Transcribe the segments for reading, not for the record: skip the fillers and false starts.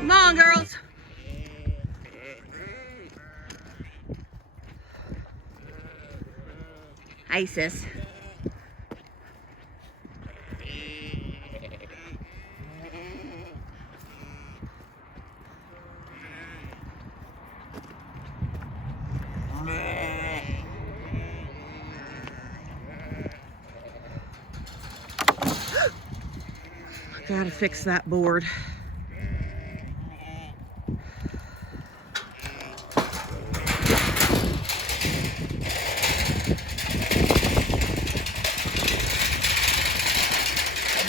Come on, girls. Hi, sis. Gotta fix that board.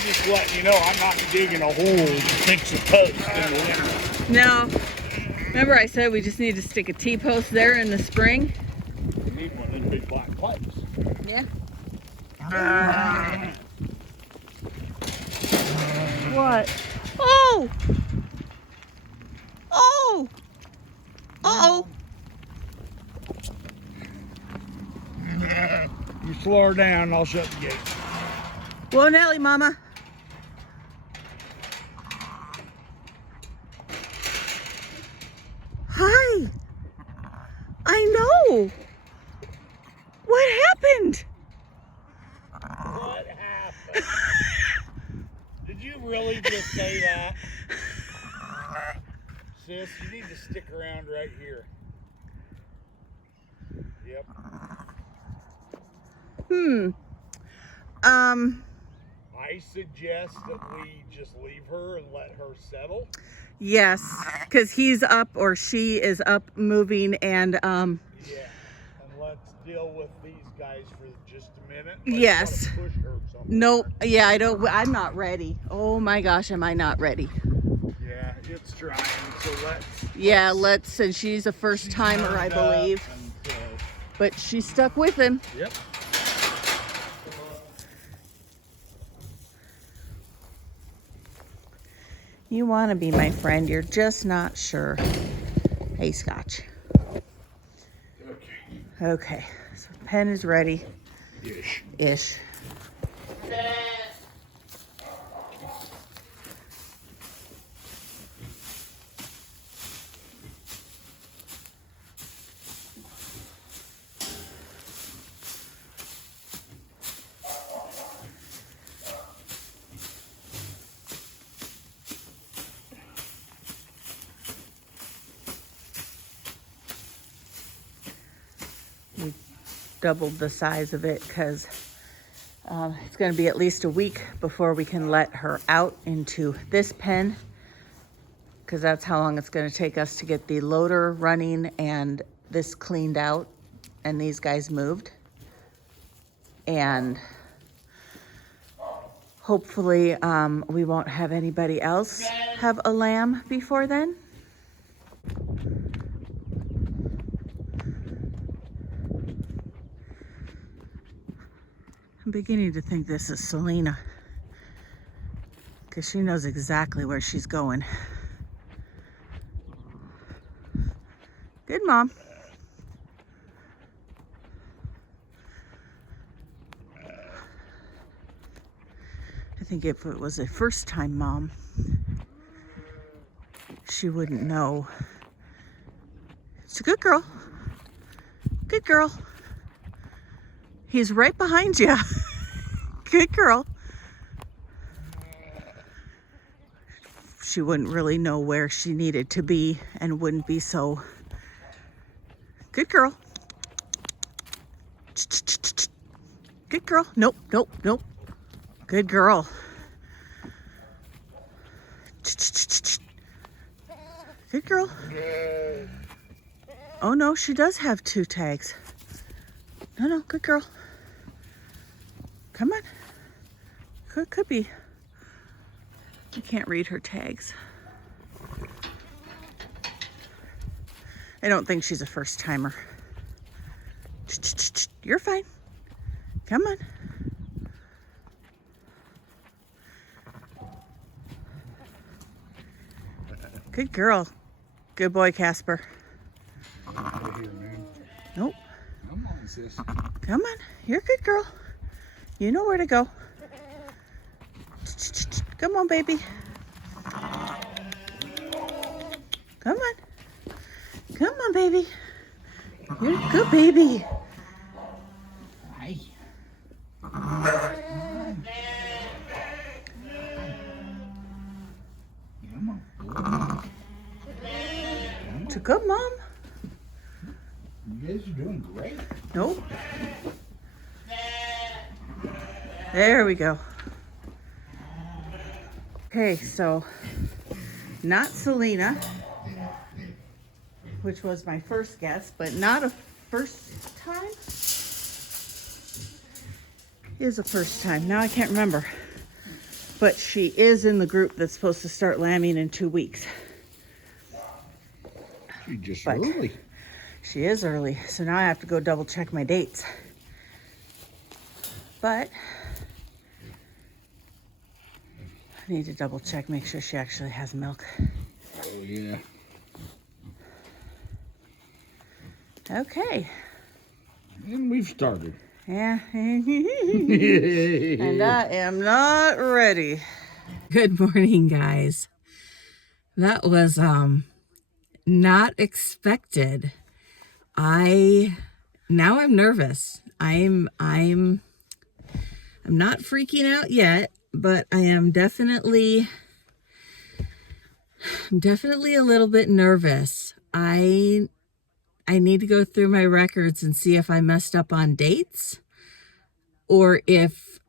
Just letting you know, I'm not digging a hole to fix a post in the winter. No. Remember I said we just need to stick a T-post there in the spring? You need one of them big black pipes. Yeah. What? Oh! Oh! Uh-oh. You slow her down and I'll shut the gate. Whoa, Nelly, Mama. Hi. I know. What happened? What happened? Did you really just say that? Sis, you need to stick around right here. Yep. I suggest that we just leave her and let her settle. Yes, because he's up or she is up moving and Yeah, and let's deal with these guys for just a minute. Yes. Push her somewhere. Nope. Yeah, I'm not ready. Oh my gosh, am I not ready? Yeah, it's trying. So let's. And she's a first timer, I believe. But she's stuck with him. Yep. You want to be my friend, you're just not sure. Hey, Scotch. Okay, so pen is ready. Ish. We doubled the size of it because it's going to be at least a week before we can let her out into this pen, because that's how long it's going to take us to get the loader running and this cleaned out and these guys moved. And hopefully we won't have anybody else have a lamb before then. I'm beginning to think this is Selena, because she knows exactly where she's going. Good, Mom. I think if it was a first-time mom, she wouldn't know. It's a good girl. Good girl. He's right behind you. Good girl. She wouldn't really know where she needed to be and wouldn't be so. Good girl. Good girl. Nope, nope, nope. Good girl. Good girl. Oh no, she does have 2 tags. No, good girl. Come on. Could be. I can't read her tags. I don't think she's a first timer. You're fine. Come on. Good girl. Good boy, Casper. Right here, man. Nope. Come on, sis. Come on. You're a good girl. You know where to go. Come on, baby. Come on. Come on, baby. You're a good baby. Hi. Come on. It's a good mom. You guys are doing great. Nope. There we go. Okay, so not Selena, which was my first guess, but not a first time. Is a first time. Now I can't remember. But she is in the group that's supposed to start lambing in 2 weeks. She's just But- early. She is early, so now I have to go double check my dates. But I need to double check, make sure she actually has milk. Oh, yeah. Okay. And we've started. Yeah. And I am not ready. Good morning, guys. That was not expected. Now I'm nervous. I'm not freaking out yet, but I am definitely a little bit nervous. I need to go through my records and see if I messed up on dates, or if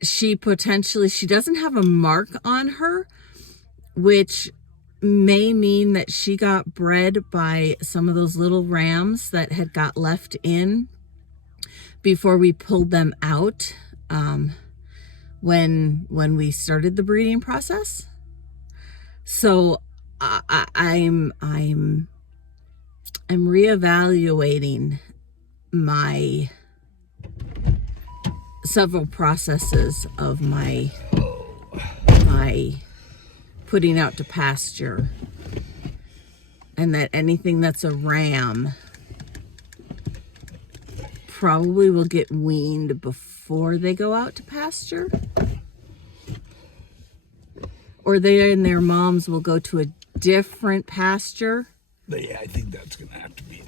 she doesn't have a mark on her, which may mean that she got bred by some of those little rams that had got left in before we pulled them out when we started the breeding process. So I'm reevaluating my several processes of my putting out to pasture, and that anything that's a ram probably will get weaned before they go out to pasture, or they and their moms will go to a different pasture. Yeah, I think that's going to have to be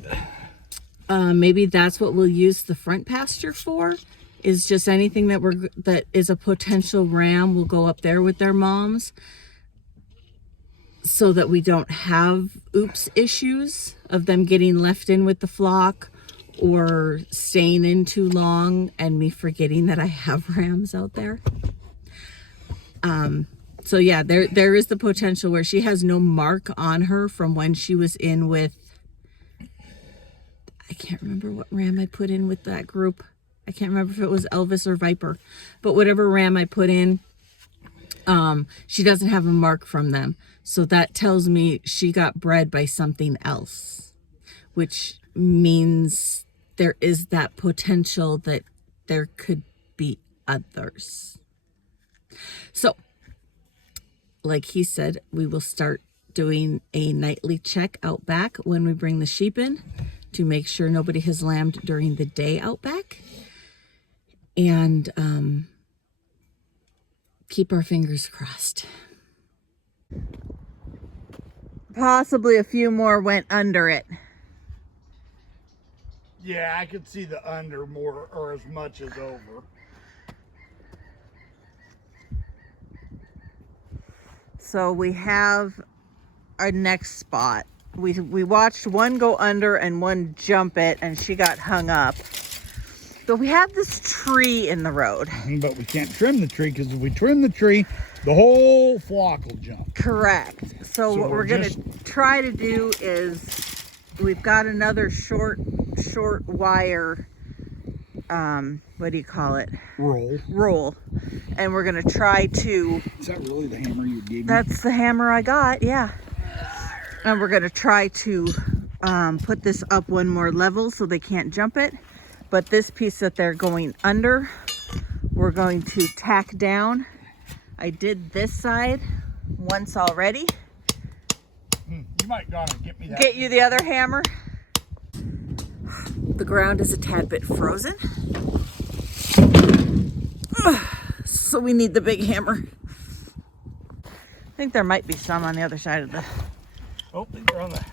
the... Maybe that's what we'll use the front pasture for, is just anything that is a potential ram will go up there with their moms, so that we don't have issues of them getting left in with the flock or staying in too long and me forgetting that I have rams out there. So yeah, there is the potential where she has no mark on her from when she was in with, I can't remember what ram I put in with that group. I can't remember if it was Elvis or Viper, but whatever ram I put in, she doesn't have a mark from them. So that tells me she got bred by something else, which means there is that potential that there could be others. So, like he said, we will start doing a nightly check out back when we bring the sheep in to make sure nobody has lambed during the day out back. And keep our fingers crossed. Possibly a few more went under it. Yeah, I could see the under more or as much as over. So we have our next spot. We watched one go under and one jump it, and she got hung up. So we have this tree in the road. But we can't trim the tree, because if we trim the tree, the whole flock will jump. Correct. So what we're gonna try to do is, we've got another short wire, what do you call it? Roll. And we're gonna try to... Is that really the hammer you gave me? That's the hammer I got, yeah. And we're gonna try to put this up one more level so they can't jump it. But this piece that they're going under, we're going to tack down. I did this side once already. You might go and get me that. Get you the other hammer. The ground is a tad bit frozen, so we need the big hammer. I think there might be some on the other side of the Oh, they're on the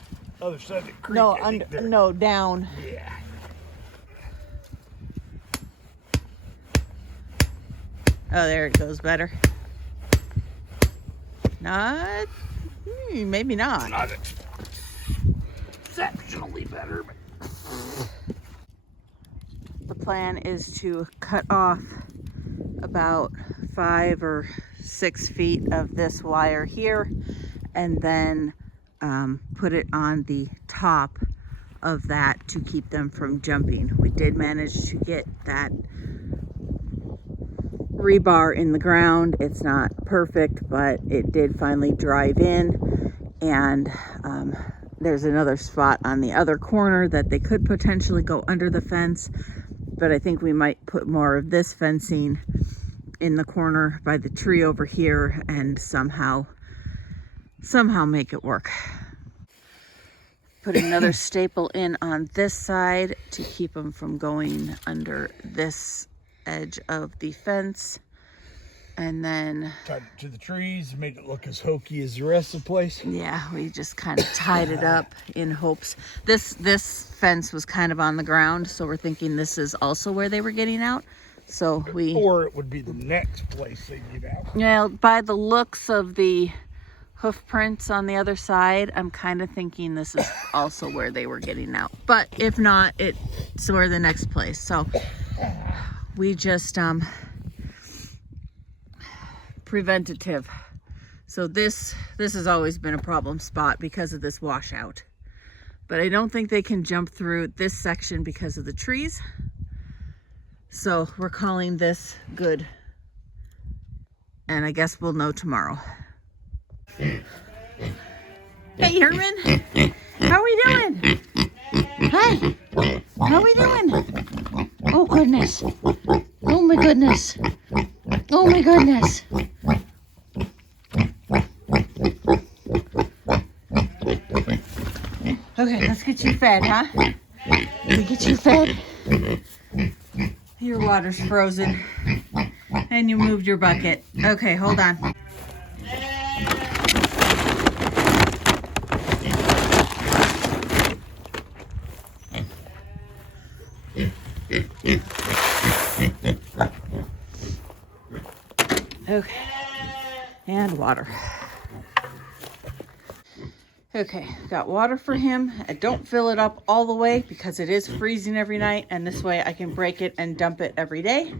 other side of the creek. No, I think they're- no, down. Yeah. Oh, there it goes better. Not, maybe not. Not exceptionally better, but The plan is to cut off about 5 or 6 feet of this wire here and then put it on the top of that to keep them from jumping. We did manage to get that rebar in the ground. It's not perfect, but it did finally drive in, and there's another spot on the other corner that they could potentially go under the fence, but I think we might put more of this fencing in the corner by the tree over here and somehow make it work. Put another staple in on this side to keep them from going under this edge of the fence, and then Tied it to the trees, made it look as hokey as the rest of the place. yeah, we just kind of tied it up in hopes. This fence was kind of on the ground, so we're thinking this is also where they were getting out. So we, Or it would be the next place they get out. well, by the looks of the hoof prints on the other side, I'm kind of thinking this is also where they were getting out. But if not, it's where the next place. So we just preventative. So this has always been a problem spot because of this washout. But I don't think they can jump through this section because of the trees. So we're calling this good. And I guess we'll know tomorrow. Hey Herman, how are we doing? Hi, how are we doing? Oh goodness. Oh my goodness. Oh my goodness. Okay, let's get you fed, huh? Let me get you fed. Your water's frozen. And you moved your bucket. Okay, hold on. Okay, and water. Okay, got water for him. I don't fill it up all the way because it is freezing every night, and this way I can break it and dump it every day.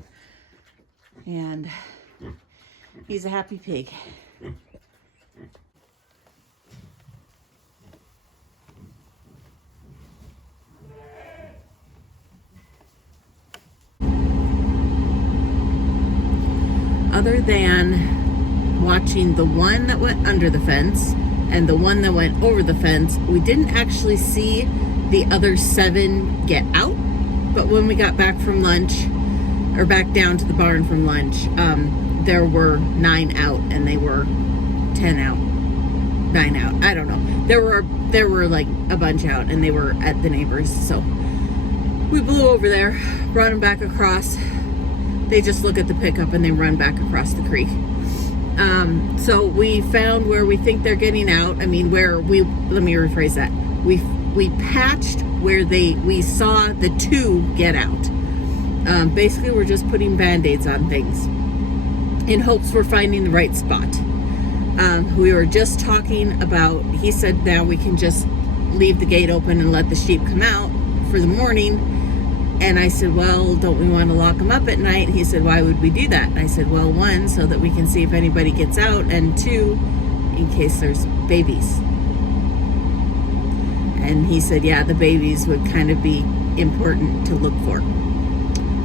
And he's a happy pig. Other than watching the one that went under the fence and the one that went over the fence, we didn't actually see the other 7 get out. But when we got back from lunch, or back down to the barn from lunch, there were 9 out, and they were 10 out, 9 out. I don't know. There were like a bunch out, and they were at the neighbors. So we blew over there, brought them back across. They just look at the pickup and they run back across the creek. So we found where we think they're getting out. I mean, let me rephrase that. We patched where we saw the 2 get out. Basically, we're just putting band-aids on things in hopes we're finding the right spot. We were just talking about, he said now we can just leave the gate open and let the sheep come out for the morning. And I said, well, don't we want to lock them up at night? He said, why would we do that? And I said, well, 1, so that we can see if anybody gets out, and 2, in case there's babies. And he said, yeah, the babies would kind of be important to look for.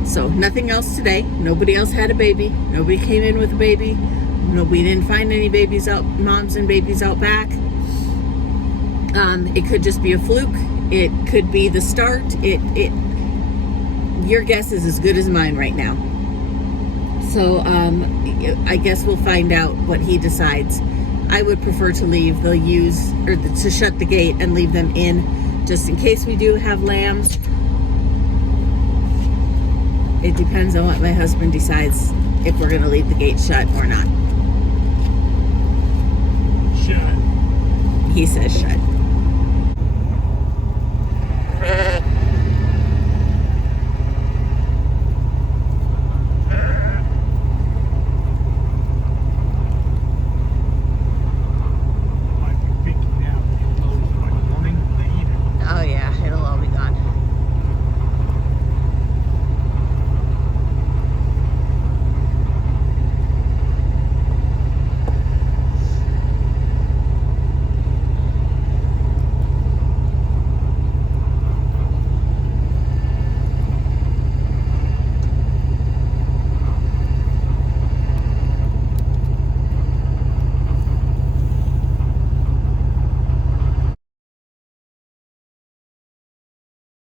So nothing else today. Nobody else had a baby. Nobody came in with a baby. No, we didn't find any babies out, moms and babies out back. It could just be a fluke. It could be the start. Your guess is as good as mine right now. So I guess we'll find out what he decides. I would prefer to leave the ewes, or to shut the gate and leave them in, just in case we do have lambs. It depends on what my husband decides, if we're going to leave the gate shut or not. shut. He says shut.